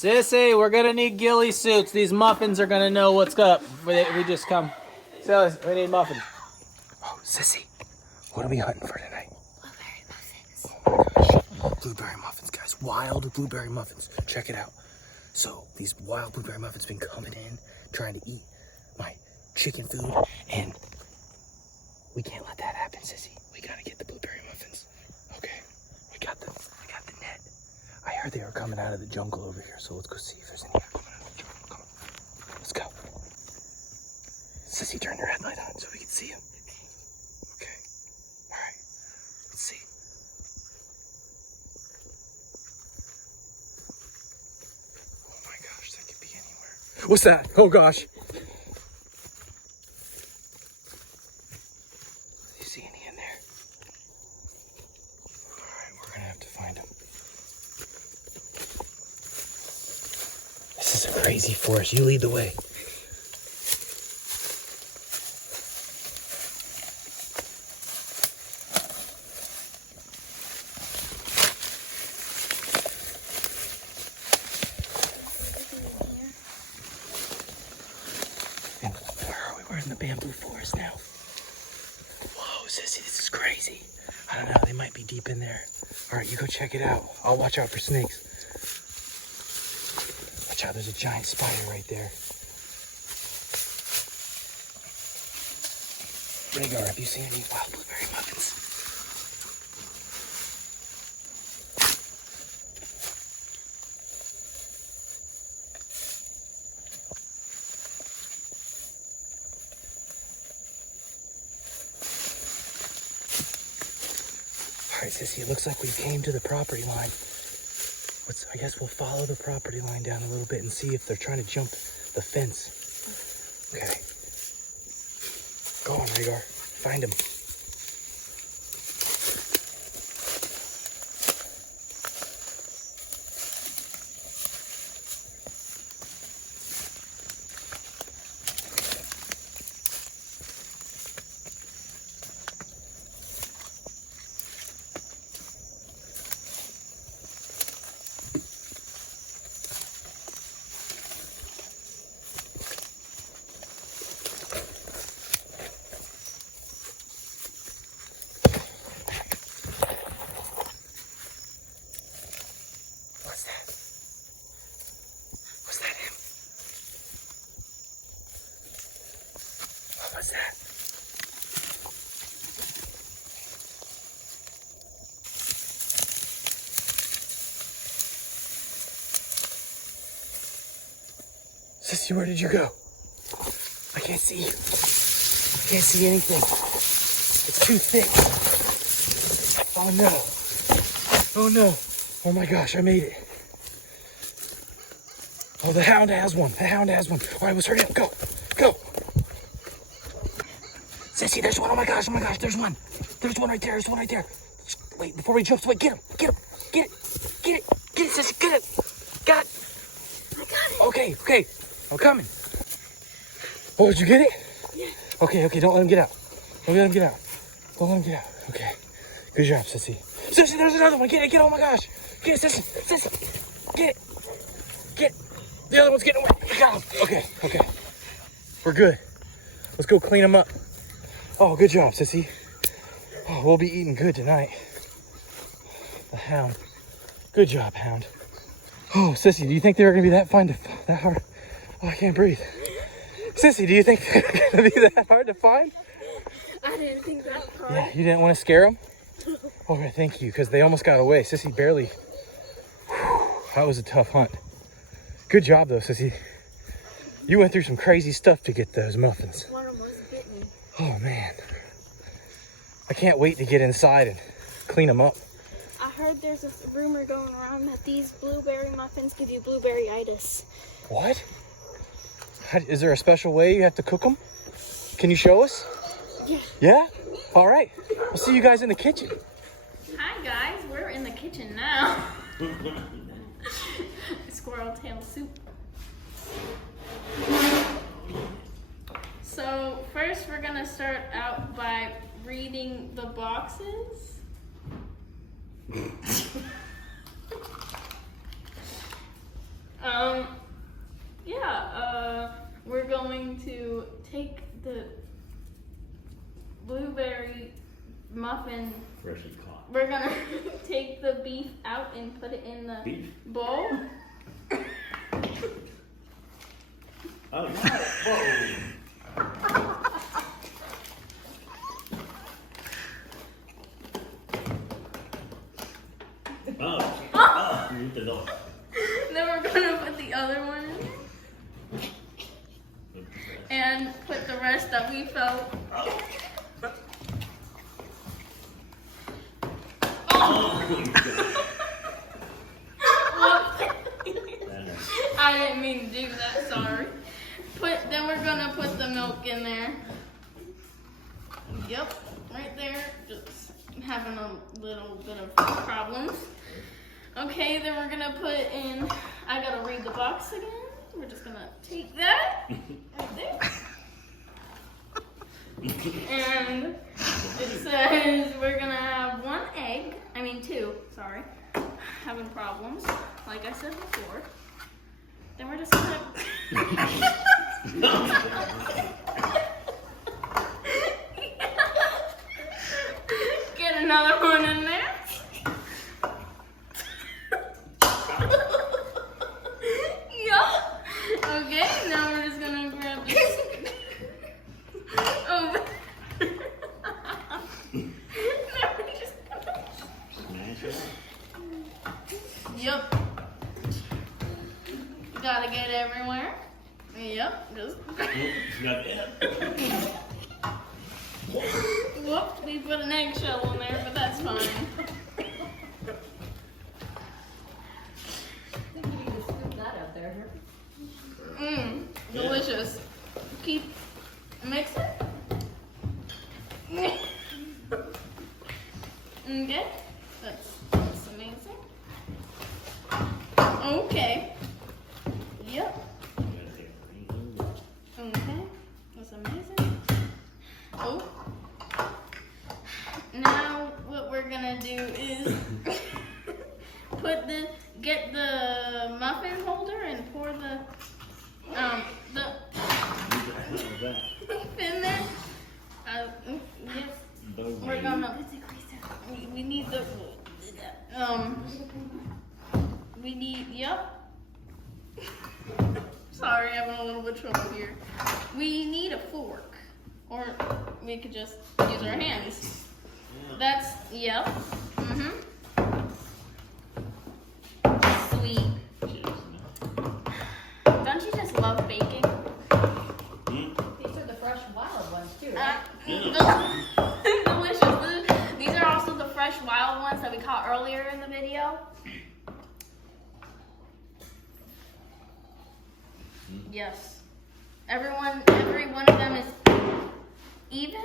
Sissy, we're gonna need ghillie suits. These muffins are gonna know what's up. We just come. So we need muffins. Oh, Sissy, what are we hunting for tonight? Blueberry muffins. Oh my gosh, blueberry muffins, guys. Wild blueberry muffins. Check it out. So these wild blueberry muffins been coming in, trying to eat my chicken food, and we can't let that happen, Sissy. We gotta get the blueberry muffins. Okay, we got the net. I heard they were coming out of the jungle over here, so let's go see if there's any coming out of the jungle. Come on, let's go. Sissy, turn your headlight on so we can see them. Okay. All right. Let's see. Oh my gosh, that could be anywhere. What's that? Oh gosh. Do you see any in there? All right, we're gonna have to find them. This is a crazy forest. You lead the way. And where are we? We're in the bamboo forest now. Whoa, Sissy, this is crazy. I don't know, they might be deep in there. All right, you go check it out. I'll watch out for snakes. Watch out, there's a giant spider right there. Rhaegar, have you seen any wild blueberry muffins? All right, Sissy, it looks like we came to the property line. I guess we'll follow the property line down a little bit and see if they're trying to jump the fence. Okay. Go on, Rhaegar. Find them. What's that? Was that him? What was that? Sissy, where did you go? I can't see you. I can't see anything. It's too thick. Oh no. Oh no. Oh my gosh, I made it. Oh, the hound has one. The hound has one. All right, let's hurry up. Go. Go. Sissy, there's one. Oh my gosh, there's one. There's one right there. There's one right there. Wait, before he jumps, wait, get him. Get him. Get it. Get it. Get it, Sissy. Get it. Got it. I got it. Okay, okay. I'm coming. Oh, did you get it? Yeah. Okay, okay, don't let him get out. Don't let him get out. Don't let him get out. Okay. Good job, Sissy. Sissy, there's another one. Get it, get it. Oh my gosh. Get it, Sissy. Sissy. Get it. Get it. The other one's getting away. I got him. Okay, okay. We're good. Let's go clean them up. Oh, good job, Sissy. Oh, we'll be eating good tonight. The hound. Good job, hound. Oh, Sissy, do you think they're going to be that hard? Oh, I can't breathe. Sissy, do you think they're going to be that hard to find? I didn't think that hard. Yeah, you didn't want to scare them? All right, thank you, because they almost got away. Sissy barely. Whew, that was a tough hunt. Good job, though, Sissy. You went through some crazy stuff to get those muffins. One of them was bitten me. Oh, man. I can't wait to get inside and clean them up. I heard there's a rumor going around that these blueberry muffins give you blueberry-itis. What? Is there a special way you have to cook them? Can you show us? Yeah. Yeah? All right. We'll see you guys in the kitchen. Hi guys, we're in the kitchen now. Squirrel tail soup. So first we're gonna start out by reading the boxes. We're going to take the blueberry muffin. Freshly caught. We're gonna take the beef out and put it in the bowl. Oh, whoa. Then we're gonna put the other one in there. And put the rest that we felt. I didn't mean to do that, sorry. Then we're gonna put the milk in there. Yep, right there. Just having a little bit of problems. Okay, then we're gonna put in, I gotta read the box again. We're just gonna take that right there. And it says we're gonna have 1 egg, two, sorry. Having problems, like I said before. Then we're just gonna get another one in there. Okay, now we're just gonna grab this. Oh. Now we're just gonna Smash it. Yep. Gotta get everywhere. Yep, just. Got it. Whoop, we put an eggshell in there, but that's fine. I think you need to scoop that out there. Delicious. Keep mixing. Okay, that's amazing. Okay. Yep. Okay, that's amazing. Oh. Now what we're gonna do is get the muffin holder and pour the in there. Yes. We're gonna. We need the. We need. Yep. Sorry, I'm having a little bit of trouble here. We need a fork, or we could just use our hands. That's yep. Sweet. Don't you just love baking? These are the fresh wild ones too, Delicious. These are also the fresh wild ones that we caught earlier in the video. Yes. Every one of them is even.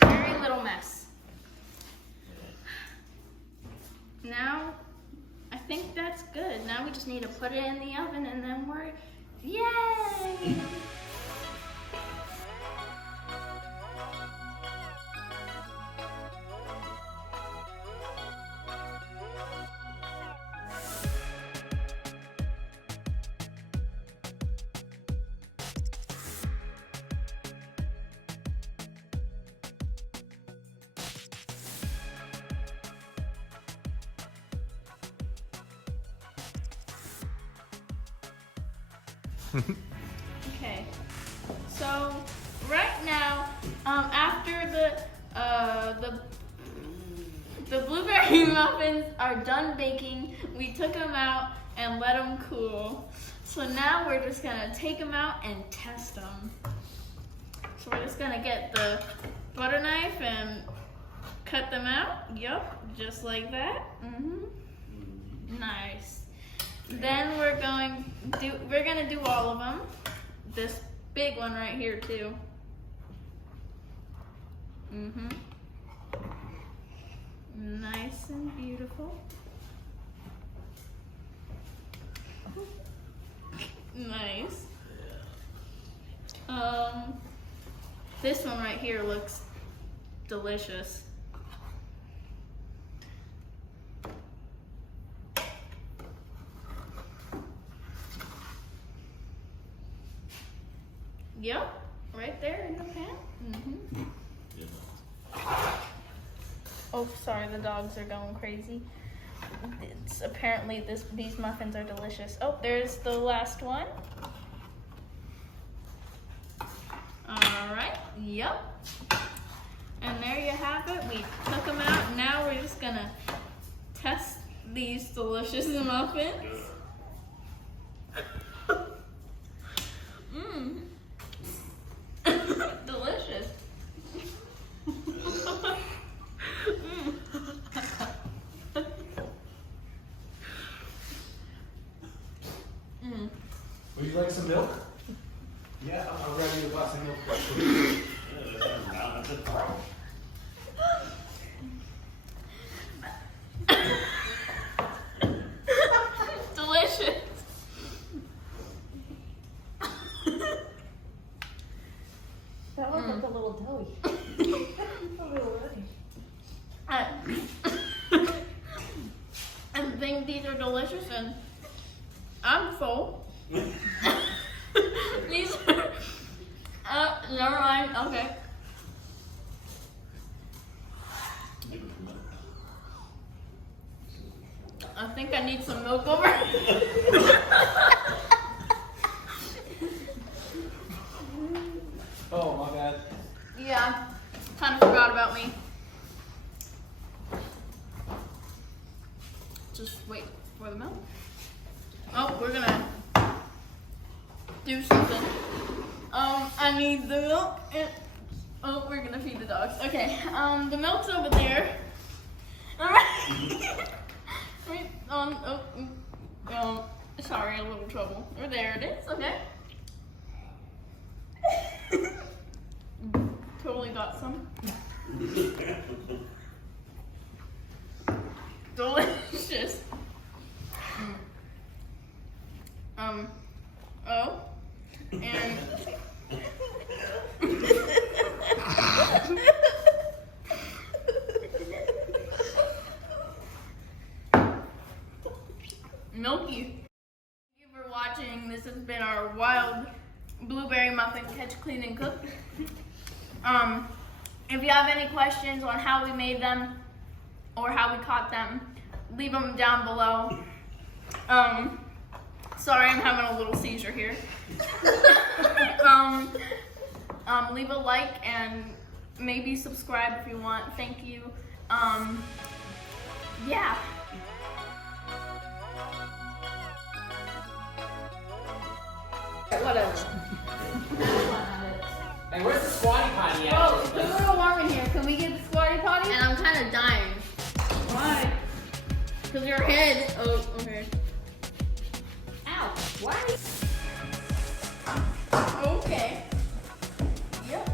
Very little mess. Now, I think that's good. Now we just need to put it in the oven and then we're, yay! Okay, so right now, after the blueberry muffins are done baking, we took them out and let them cool. So now we're just gonna take them out and test them. So we're just gonna get the butter knife and cut them out. Yup, just like that. Nice. Then we're gonna do all of them. This big one right here too. Nice and beautiful. Nice. This one right here looks delicious. Yep, right there in the pan. Oh, sorry, the dogs are going crazy. It's apparently these muffins are delicious. Oh, there's the last one. All right, yep. And there you have it. We took them out. Now we're just gonna test these delicious muffins. Mmm. Delicious. Would you like some milk? Yeah. I'll grab you a glass of milk. That's a throw. Delicious. That one looked a little doughy. A little runny. I think these are delicious and I'm full. These are, never mind, okay. I think I need some milk over. Oh, my bad. Yeah, kind of forgot about me. Just wait for the milk. Oh, we're gonna do something. I need the milk and oh, we're gonna feed the dogs. Okay, the milk's over there. Alright. Sorry, a little trouble. Oh, there it is, okay. Totally got some. Delicious. Oh, and milky. Thank you for watching. This has been our wild blueberry muffin catch, clean, and cook. If you have any questions on how we made them or how we caught them, leave them down below. Sorry, I'm having a little seizure here. Leave a like and maybe subscribe if you want. Thank you. Yeah. Whatever. Hey, where's the squatty potty at? Oh, it's a little warm in here. Can we get the squatty potty? And I'm kind of dying. Why? Because your head. Oh, okay. Ow. Why? Okay. Yep.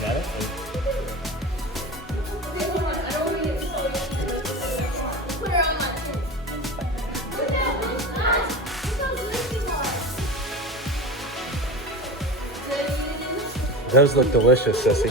Got it? Those look delicious, Sissy.